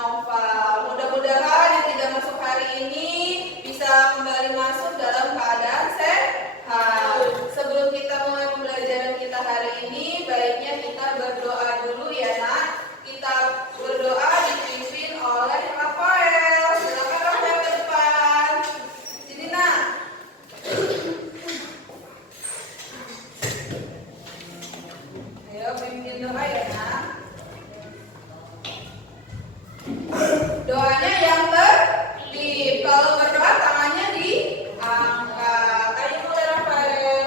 novel. Mudah-mudahan yang tidak masuk hari ini bisa kembali masuk dalam keadaan sehat. Sebelum kita mulai pembelajaran kita hari ini, baiknya kita berdoa dulu ya nak. Kita berdoa dipimpin oleh Rafael. Silakan Rafael ke depan. Sini nak. Ayo pimpin doa ya nak. Doanya yang tertib. Kalau berdoa tangannya diangkat. Ayo mulai Rafael.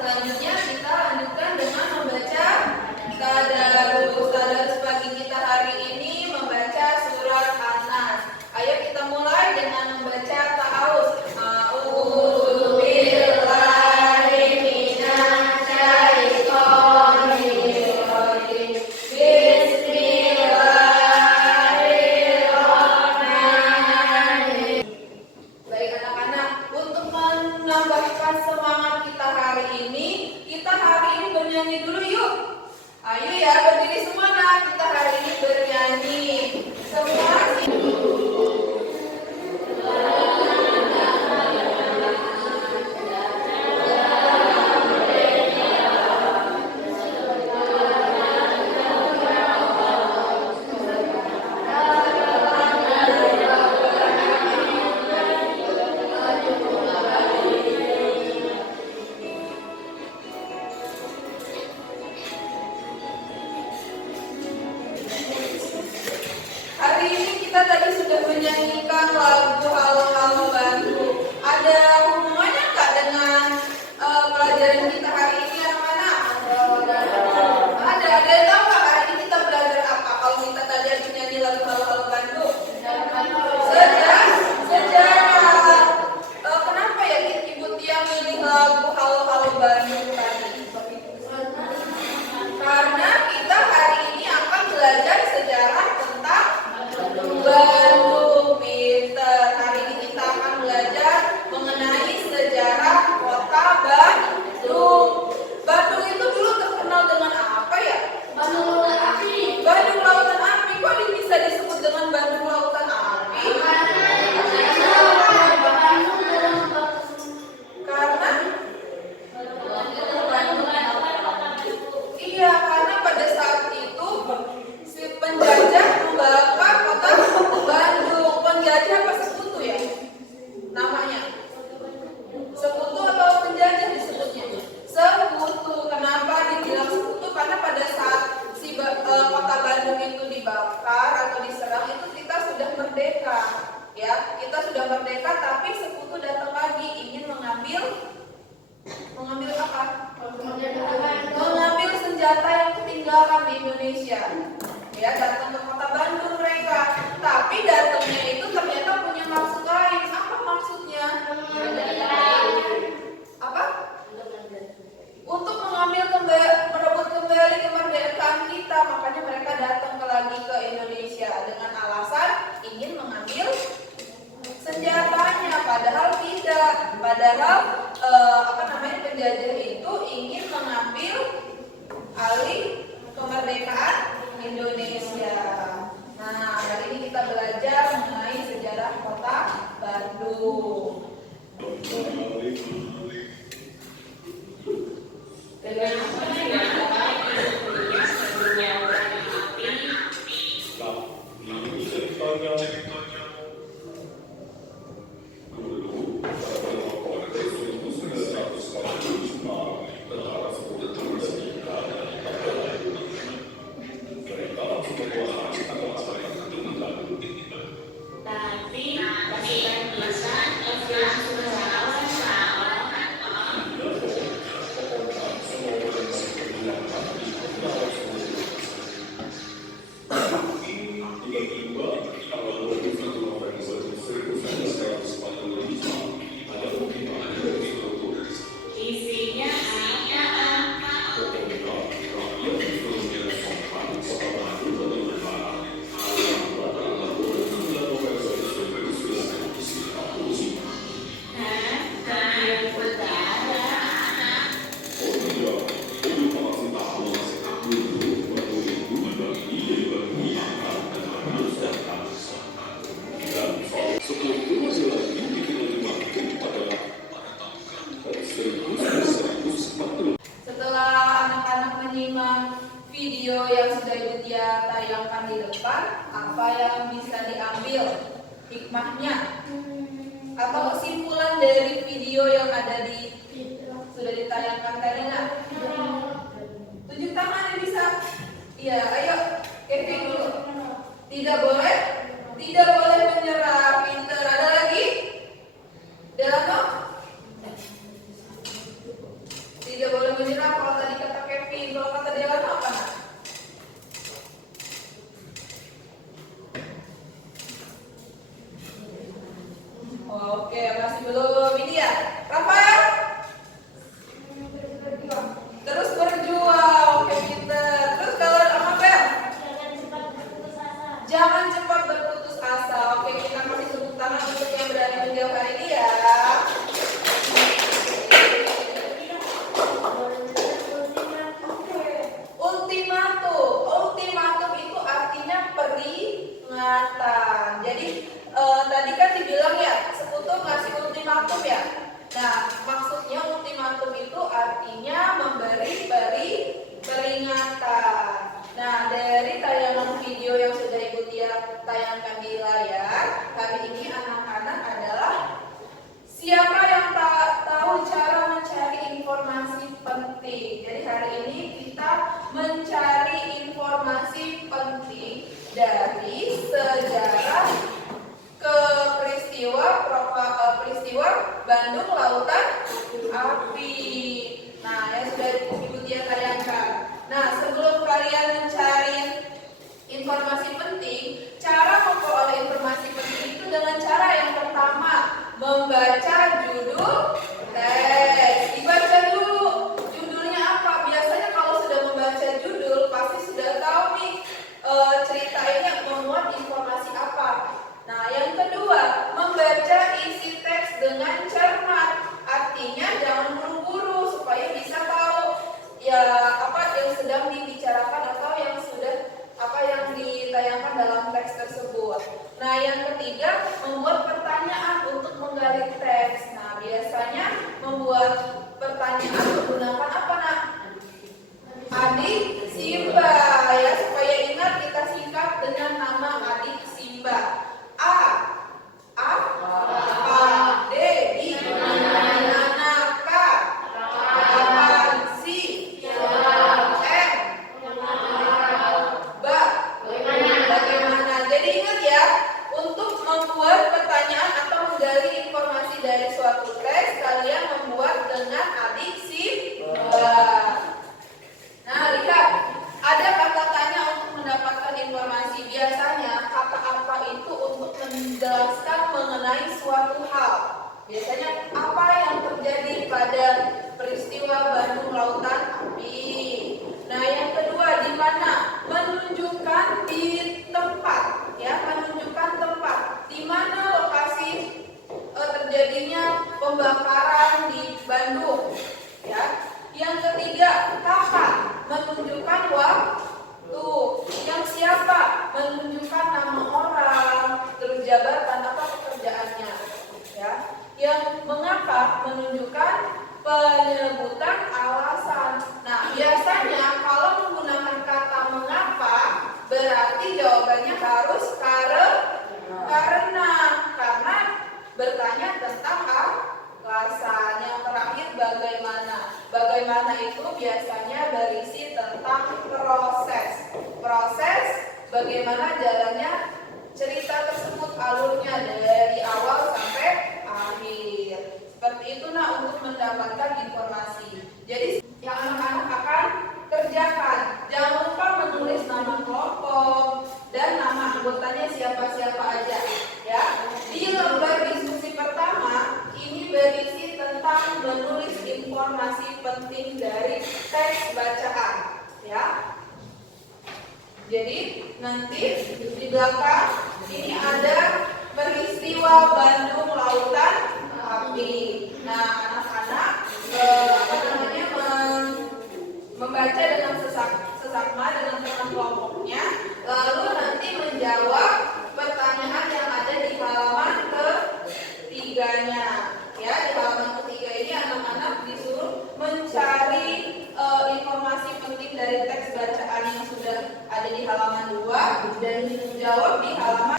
Selanjutnya kita lanjutkan dengan membaca tadarus. Tadarus pagi kita hari ini membaca surat An-Nas. Ayo kita mulai dengan membaca ta'awuz. A'udzu billahi minasyaitonir rajim. Bismillahirrahmanirrahim. Baik anak-anak, untuk menambahkan semangat kita hari ini, kita hari ini bernyanyi dulu yuk. Ayo ya, berdiri semua nak. Kita hari ini bernyanyi. Semua hari ini kita tadi sudah menyanyikan lagu Halo Halo Bandung. Ada hubungannya nggak dengan pelajaran kita hari ini anak-anak? Ada yang tahu nggak hari ini kita belajar apa? Kalau kita tadi habis nyanyi lagu Halo Halo Bandung. Sejarah. Kenapa ya Ibu Tia milih lagu Halo Halo Bandung tadi? Karena kita hari ini akan belajar sejarah tentang Bandung, pinter. Hari ini kita akan belajar mengenai sejarah kota Bandung. Bandung itu dulu terkenal dengan apa ya? Bandung Lautan Api. Bandung Lautan Api. Kok bisa disebut dengan Bandung Lautan Api? Karena iya, karena pada saat itu si penjajah membakar kota Bandung. Penjajah apa sekutu ya? Namanya sekutu atau penjajah disebutnya? Sekutu. Kenapa dibilang sekutu? Karena pada saat si kota Bandung itu dibakar atau diserang itu kita sudah merdeka, ya. Kita sudah merdeka, tapi sekutu datang lagi ingin mengambil apa? Mengambil senjata yang ketinggalan di Indonesia. Ya, datang ke kota Bandung mereka. Tapi datangnya itu ternyata punya maksud lain. Apa maksudnya? Apa? Untuk merebut kembali kemerdekaan kita. Makanya mereka datang lagi ke Indonesia dengan alasan ingin mengambil senjatanya. Padahal tidak. Padahal penjajah itu ingin mengambil alih kemerdekaan Indonesia. Nah, hari ini kita belajar mengenai sejarah kota Bandung. yang sudah Ibu Tia tayangkan di depan, apa yang bisa diambil hikmahnya atau kesimpulan dari video yang ada di sudah ditayangkan tadi? Nah, tunjuk tangan yang bisa. Iya, ayo Kevin dulu. Tidak boleh menyerah. Pinter. Ada lagi? Delano? Tidak boleh menyerah. Kalau tadi kata Kevin, kalau kata Delano apa? Oke, masih belum. Ini ya, Rafael. Terus berjuang. Oke, pinter. Terus kalau Amabel? Jangan cepat berputus asa. Oke, kita kasih tepuk tangan untuk yang berani menjawab hari ini ya. Ultimatum itu artinya peringatan. Jadi tadi kan dibilang ya, Sekutu ngasih ultimatum ya. Nah, maksudnya ultimatum itu artinya memberi peringatan. Nah, dari tayangan video yang sudah Ibu Tia tayangkan di layar, hari ini anak-anak adalah siapa yang tak tahu cara mencari informasi penting. Jadi hari ini kita mencari informasi penting dari sejarah ke peristiwa Bandung Lautan Api. Nah, yang sudah Ibu Tia tayangkan. Nah, sebelum kalian mencari informasi penting, cara memperoleh informasi penting itu dengan cara yang pertama, membaca judul teks. Dibaca dulu judulnya apa. Biasanya kalau sudah membaca judul pasti sudah tahu nih cerita ini memuat informasi apa. Nah, yang kedua, membaca isi teks dengan cermat. Artinya jangan buru-buru supaya bisa tahu ya apa yang sedang dibicarakan atau yang sudah apa yang ditayangkan dalam teks tersebut. Nah, yang ketiga, membuat pertanyaan untuk menggali teks. Nah, biasanya membuat pertanyaan menggunakan apa, Nak? Adik Simba ya, supaya ingat kita singkat dengan nama Adik Simba. A D I Nana K Si M Ba bagaimana. Jadi ingat ya, untuk membuat pertanyaan atau menggali informasi dari suatu teks, kalian membuat dengan Adik Simba. Nah, lihat, ada kata tanya untuk mendapatkan informasi. Biasanya kata apa itu untuk menjelaskan mengenai suatu hal. Biasanya apa yang terjadi pada peristiwa Bandung Lautan Api. Nah, yang kedua, di mana? Menunjukkan di tempat, ya, menunjukkan tempat. Di mana lokasi terjadinya pembakaran di Bandung, ya. Yang ketiga, kapan? Menunjukkan waktu. Yang siapa? Menunjukkan nama orang, terus jabatan apa pekerjaannya, ya. Yang mengapa? Menunjukkan penyebutan alasan. Nah, biasanya kalau menggunakan kata mengapa, berarti jawabannya harus karena bertanya tentang alasan. Yang terakhir, bagaimana? Bagaimana itu biasanya berisi tentang proses bagaimana jalannya cerita tersebut, alurnya dari awal sampai akhir. Seperti itu, Nah, untuk mendapatkan informasi. Jadi yang anak-anak akan kerjakan, jangan lupa menulis nama kelompok dan nama anggotanya siapa-siapa aja, ya. Di lembar diskusi pertama ini berisi tentang menulis informasi penting dari teks bacaan, ya. Jadi nanti di belakang ini ada peristiwa Bandung Lautan Api. Nah, anak-anak membaca dengan sesama dengan teman kelompoknya, lalu nanti menjawab pertanyaan yang ada di halaman ketiganya. Ya, di halaman ketiga ini anak-anak disuruh mencari informasi penting dari teks bacaan yang sudah ada di halaman 2 dan jawab di halaman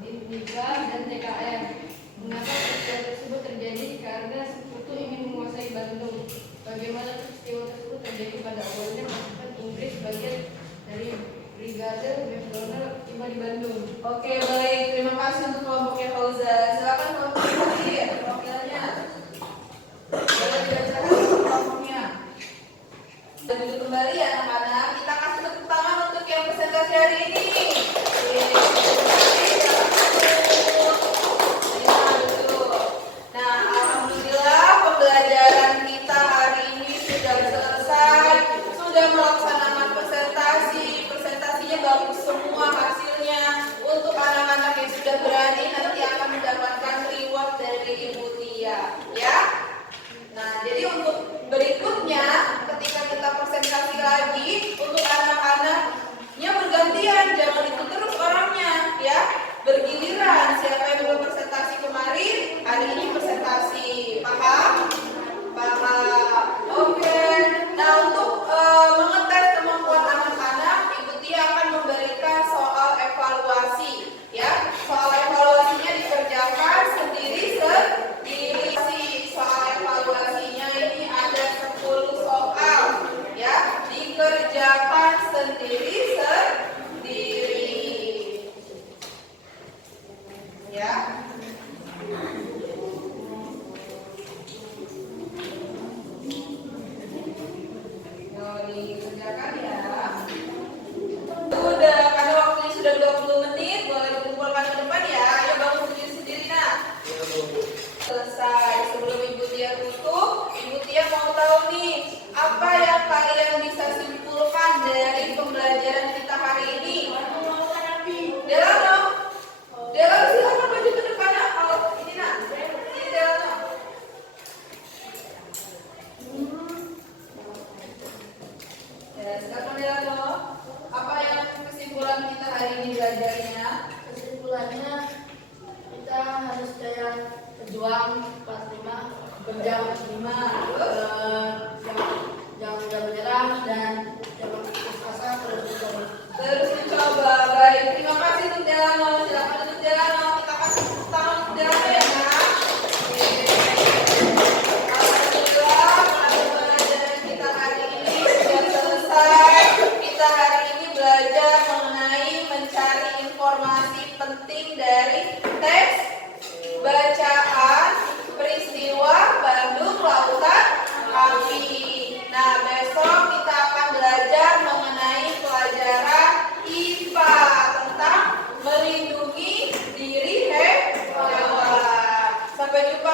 Indika dan TKM. Mengapa peristiwa tersebut terjadi? Karena Sekutu ingin menguasai Bandung. Bagaimana peristiwa tersebut terjadi? Pada awalnya pasukan Inggris bagian dari Brigade McDonald tiba di Bandung. Oke, baik. Terima kasih untuk kelompoknya Fauzan. Silakan kelompok sendiri ya, wakilnya. Boleh dibacakan kelompoknya. Dan duduk kembali ya anak-anak. Kita kasih tepuk tangan untuk yang presentasi hari ini. Nah, alhamdulillah pembelajaran kita hari ini sudah selesai. Sudah melaksanakan presentasi. Presentasinya bagus semua hasilnya. Untuk anak-anak yang sudah berani nanti akan mendapatkan reward dari Ibu Tia, ya. Nah, jadi untuk berikutnya ketika kita presentasi lagi untuk anak-anaknya bergantian, jangan itu terus orangnya, ya. Bergiliran, siapa yang belum presentasi kemarin, hari ini presentasi. Paham? Paham. Oke. Nah, untuk mengetes kemampuan anak-anak, Ibu Tia akan memberikan soal evaluasi, ya. Soal evaluasinya dikerjakan sendiri-sendiri. Soal evaluasinya ini ada 10 soal, ya. Dikerjakan sendiri-sendiri. Ya. Dikerjakan ya. Sudah, karena waktunya sudah 20 menit, boleh dikumpulkan ke depan ya. Ayo bangun sendiri-sendiri nah. Selesai. Sebelum Ibu Tia tutup, Ibu Tia mau tahu nih, apa yang kalian bisa simpulkan dari pembelajaran kita hari ini? Delano. Delano silakan maju ke depan nak. Kalau ini nak. Ini Delano. Ya, silakan Delano. Apa yang kesimpulan kita hari ini belajarnya? Kesimpulannya kita harus kayak berjuang kelas 5, berjam 5, jangan menyerah dan jangan putus asa, Terus mencoba. Baik, terima kasih untuk Delano. Silakan untuk Delano. Kita kasih tepuk tangan untuk Delano ya nak. Alhamdulillah pembelajaran kita hari ini sudah selesai. Kita hari ini belajar mengenai mencari informasi penting dari teks bacaan peristiwa Bandung Lautan Api. Nah, besok kita akan belajar mengenai pelajaran IPA tentang melindungi diri hewan. Sampai jumpa